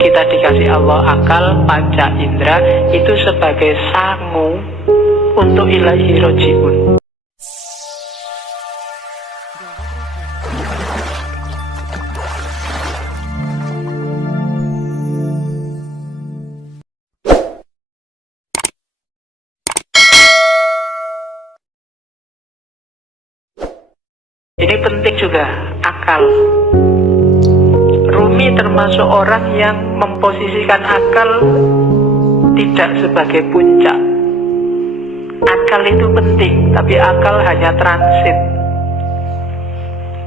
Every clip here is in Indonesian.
Kita dikasih Allah akal, panca indera, itu sebagai sangu untuk ilaihi rojiun. Ini penting juga, akal. Rumi termasuk orang yang memposisikan akal tidak sebagai puncak. Akal itu penting, tapi akal hanya transit.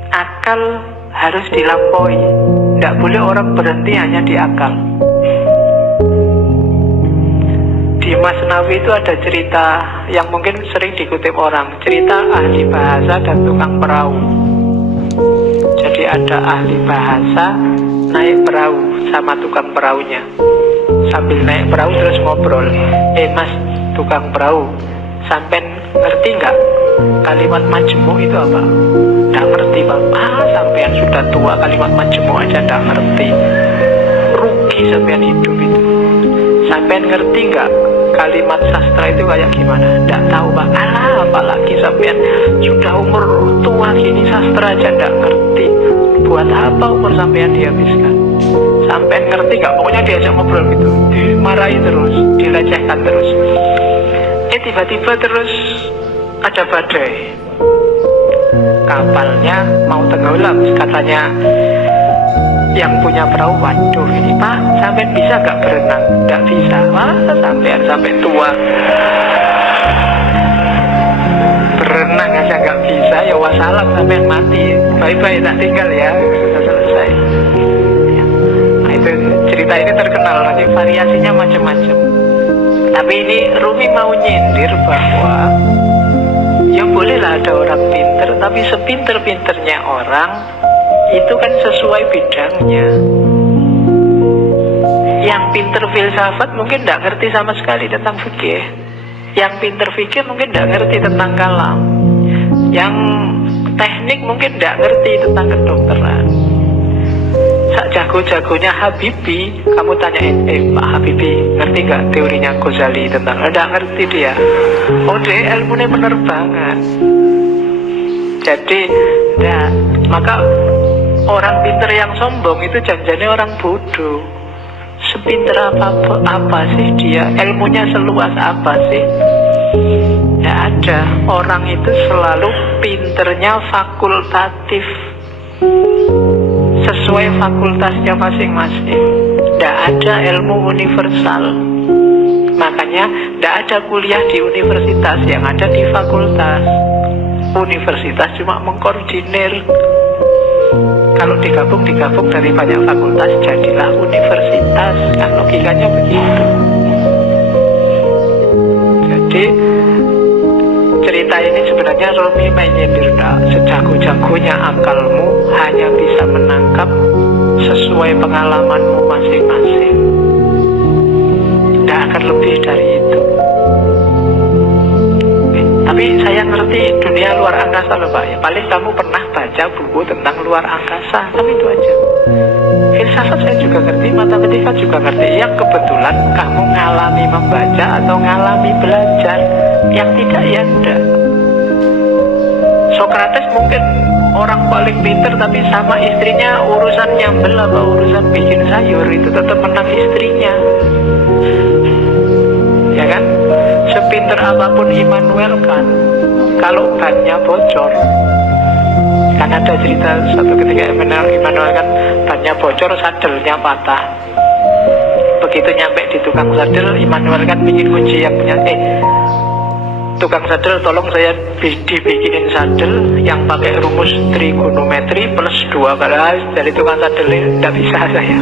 Akal harus dilampaui. Tidak boleh orang berhenti hanya di akal. Di Masnawi itu ada cerita yang mungkin sering dikutip orang, cerita ahli bahasa dan tukang perahu. Jadi ada ahli bahasa naik perahu sama tukang perahunya. Sambil naik perahu terus ngobrol, Mas tukang perahu, sampean ngerti nggak kalimat majmu itu apa? Nggak ngerti Pak. Sampean sudah tua kalimat majmu aja nggak ngerti. Rugi sampean hidup itu. Sampean ngerti nggak kalimat sastra itu kayak gimana? Nggak tahu Pak. Apalagi sampean sudah umur tua gini sastra aja nggak ngerti. Buat apa umur sampean dihabiskan? Sampean ngerti nggak? Pokoknya diajak ngobrol gitu, dimarahi terus, dilecehkan terus. Tiba-tiba terus ada badai. Kapalnya mau tenggelam, katanya yang punya perahu, waduh ini Pak, sampean bisa gak berenang? Gak bisa. Sampean sampai tua berenang aja gak bisa, ya wassalam, sampean mati, bye-bye, tak tinggal ya, sudah selesai. Nah, itu cerita ini terkenal, nanti variasinya macam-macam. Tapi ini Rumi mau nyindir bahwa ya bolehlah ada orang pinter, tapi sepinter-pinternya orang itu kan sesuai bidangnya. Yang pinter filsafat mungkin tidak ngerti sama sekali tentang fikih. Yang pinter fikih mungkin tidak ngerti tentang kalam. Yang teknik mungkin tidak ngerti tentang kedokteran. Sak jago-jagonya Habibie, kamu tanyain, Pak Habibie, ngerti nggak teorinya Ghazali tentang? Tidak ngerti dia. Oh, dia ilmunya penerbangan. Jadi, nah, maka orang pinter yang sombong itu janjinya orang bodoh. Sepinter apa sih dia? Ilmunya seluas apa sih? Tidak ada. Orang itu selalu pinternya fakultatif, sesuai fakultasnya masing-masing. Tidak ada ilmu universal. Makanya tidak ada kuliah di universitas, yang ada di fakultas. Universitas cuma mengkoordinir. Kalau digabung dari banyak fakultas, jadilah universitas. Kan logikanya begitu. Jadi cerita ini sebenarnya Rumi menyindir, sejago-jagonya akalmu hanya bisa menangkap sesuai pengalamanmu masing-masing. Tidak akan lebih dari itu. Tapi saya ngerti dunia luar angkasa loh Pak. Ya, paling kamu pernah baca buku tentang luar angkasa, tapi itu aja. Filsafat saya juga ngerti, matematika juga ngerti. Yang kebetulan kamu ngalami membaca atau ngalami belajar. Yang tidak ya enggak. Sokrates mungkin orang paling pinter, tapi sama istrinya urusan nyambel apa urusan bikin sayur itu tetap menang istrinya. Ya kan? Sepinter apapun Immanuel kan, kalau bannya bocor, kan ada cerita satu ketika Immanuel kan bannya bocor, sadelnya patah. Begitu nyampe di tukang sadel, Immanuel kan bikin kunci yang punya, tukang sadel tolong saya dibikinin sadel yang pakai rumus trigonometri plus 2 kali. Dari tukang sadel ini tidak bisa saya.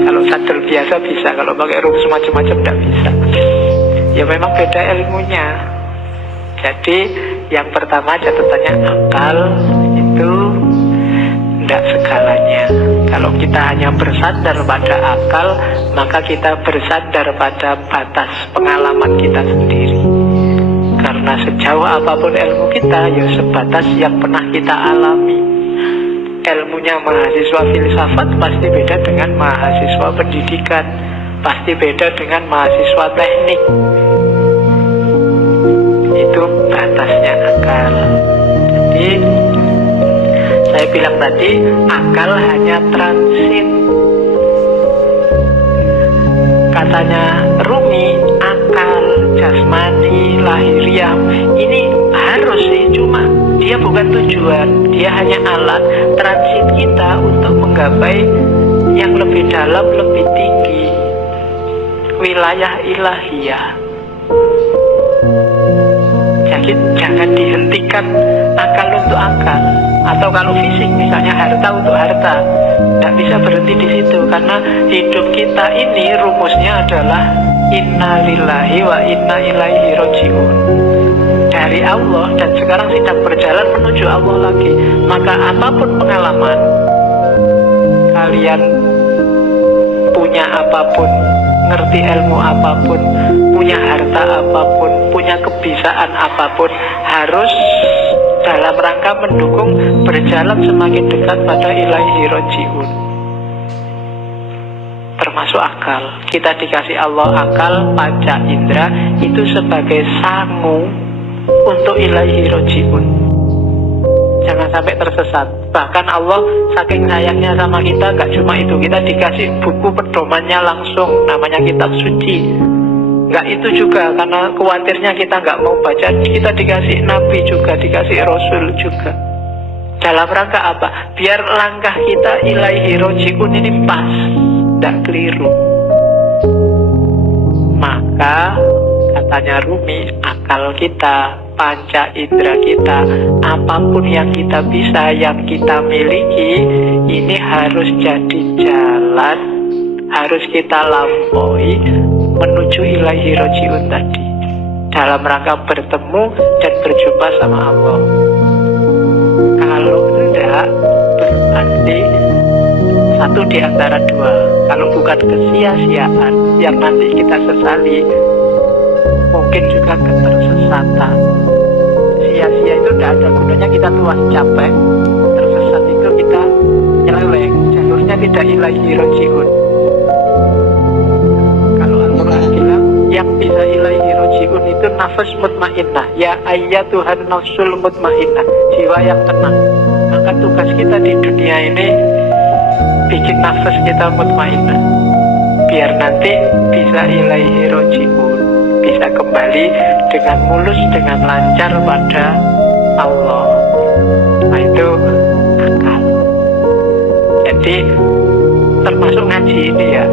Kalau sadel biasa bisa, kalau pakai rumus macam-macam tidak bisa. Ya memang beda ilmunya. Jadi yang pertama catatannya, akal itu tidak segalanya. Kalau kita hanya bersandar pada akal, maka kita bersandar pada batas pengalaman kita sendiri. Karena sejauh apapun ilmu kita, ya sebatas yang pernah kita alami. ilmunya mahasiswa filsafat pasti beda dengan mahasiswa pendidikan, pasti beda dengan mahasiswa teknik. Itu batasnya akal. Jadi saya bilang tadi, akal hanya transit. Katanya Rumi, akal jasmani lahiriah ini harus sih, cuma dia bukan tujuan, dia hanya alat transit kita untuk menggapai yang lebih dalam, lebih tinggi, wilayah ilahiyah. Jadi jangan dihentikan akal untuk akal. Atau kalau fisik misalnya harta untuk harta, tidak bisa berhenti di situ, karena hidup kita ini rumusnya adalah inna lillahi wa inna ilaihi roji'un, dari Allah dan sekarang sedang berjalan menuju Allah lagi. Maka apapun pengalaman kalian, punya apapun, ngerti ilmu apapun, punya harta apapun, punya kebisaan apapun, harus dalam rangka mendukung berjalan semakin dekat pada ilaihi roji'un, termasuk akal. Kita dikasih Allah akal, panca indera itu sebagai sangu untuk ilaihi roji'un. Jangan sampai tersesat. Bahkan Allah saking sayangnya sama kita, gak cuma itu, kita dikasih buku pedomannya langsung, namanya kitab suci. Gak itu juga, karena khawatirnya kita gak mau baca, kita dikasih nabi juga, dikasih rasul juga. Dalam rangka apa? Biar langkah kita ilaihi roji'un ini pas, gak keliru. Maka katanya Rumi, akal kita, panca indera kita, apapun yang kita bisa, yang kita miliki, ini harus jadi jalan, harus kita lampaui menuju ilaihi roji'un tadi, dalam rangka bertemu dan berjumpa sama Allah. Kalau enggak, berarti satu di antara dua. Kalau bukan kesia-siaan yang nanti kita sesali, mungkin juga ketersesatan. Sia-sia itu tidak ada gunanya, kita tua capek. Tersesat itu kita nyeleweng, jalurnya tidak ilaihi roji'un. Kalau Al-Quran bilang yang bisa ilaihi roji'un itu nafas mutmainnah, ya ayyatuhan nafsul mutmainnah, jiwa yang tenang. Maka tugas kita di dunia ini bikin nafas kita mutmainnah, biar nanti bisa ilaihi roji'un, bisa kembali dengan mulus, dengan lancar pada Allah. Nah itu akal. Jadi termasuk ngaji ini ya,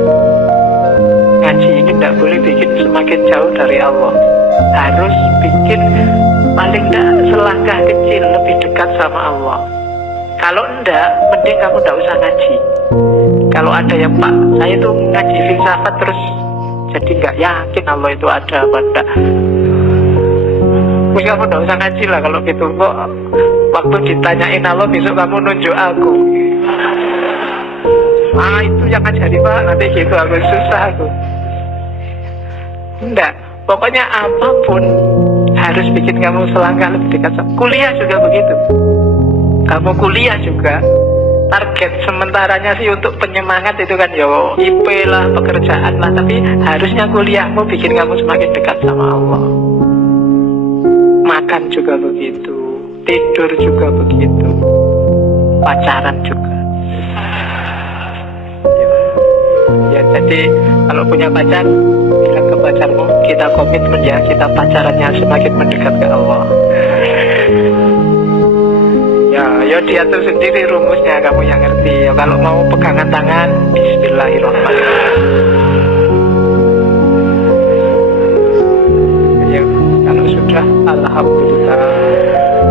ngaji ini tidak boleh bikin semakin jauh dari Allah, harus bikin paling tidak selangkah kecil lebih dekat sama Allah. Kalau enggak, mending kamu tidak usah ngaji. Kalau ada yang, Pak, saya tuh ngaji filsafat terus jadi nggak yakin Allah itu ada apa enggak, kamu tidak usah ngaji lah kalau gitu. Kok waktu ditanyain Allah besok kamu nunjuk aku, itu yang ngajari Pak, nanti gitu aku susah aku. Enggak, pokoknya apapun harus bikin kamu selangkah lebih dekat. Kuliah juga begitu. Kamu kuliah juga target sementaranya sih untuk penyemangat itu kan yo IP lah, pekerjaan lah, tapi harusnya kuliahmu bikin kamu semakin dekat sama Allah. Makan juga begitu, tidur juga begitu, pacaran juga. Ya jadi kalau punya pacar, bilang ke pacarmu, kita komitmen ya, kita pacarannya semakin mendekat ke Allah. Ya diatur sendiri rumusnya, kamu yang ngerti. Ya, kalau mau pegangan tangan, bismillahirrahmanirrahim. Ya, kalau sudah, alhamdulillah.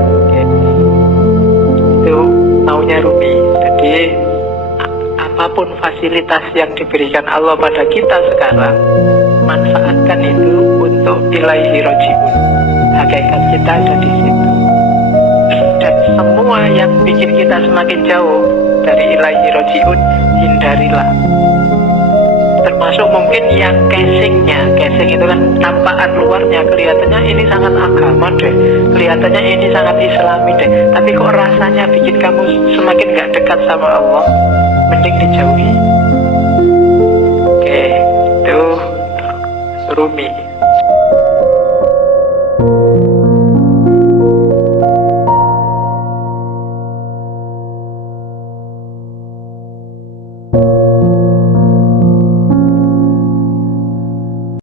Oke. Itu maunya Rumi. Jadi apapun fasilitas yang diberikan Allah pada kita sekarang, manfaatkan itu untuk ilaihi roji'un. Hakikat kita ada di situ. Dan semua yang bikin kita semakin jauh dari ilaihi roji'un, hindarilah. Termasuk termasuk mungkin yang casing itu kan tampakan luarnya kelihatannya ini sangat agama deh, kelihatannya ini sangat islami deh, tapi kok rasanya bikin kamu semakin gak dekat sama Allah, mending dijauhi. Oke, itu Rumi.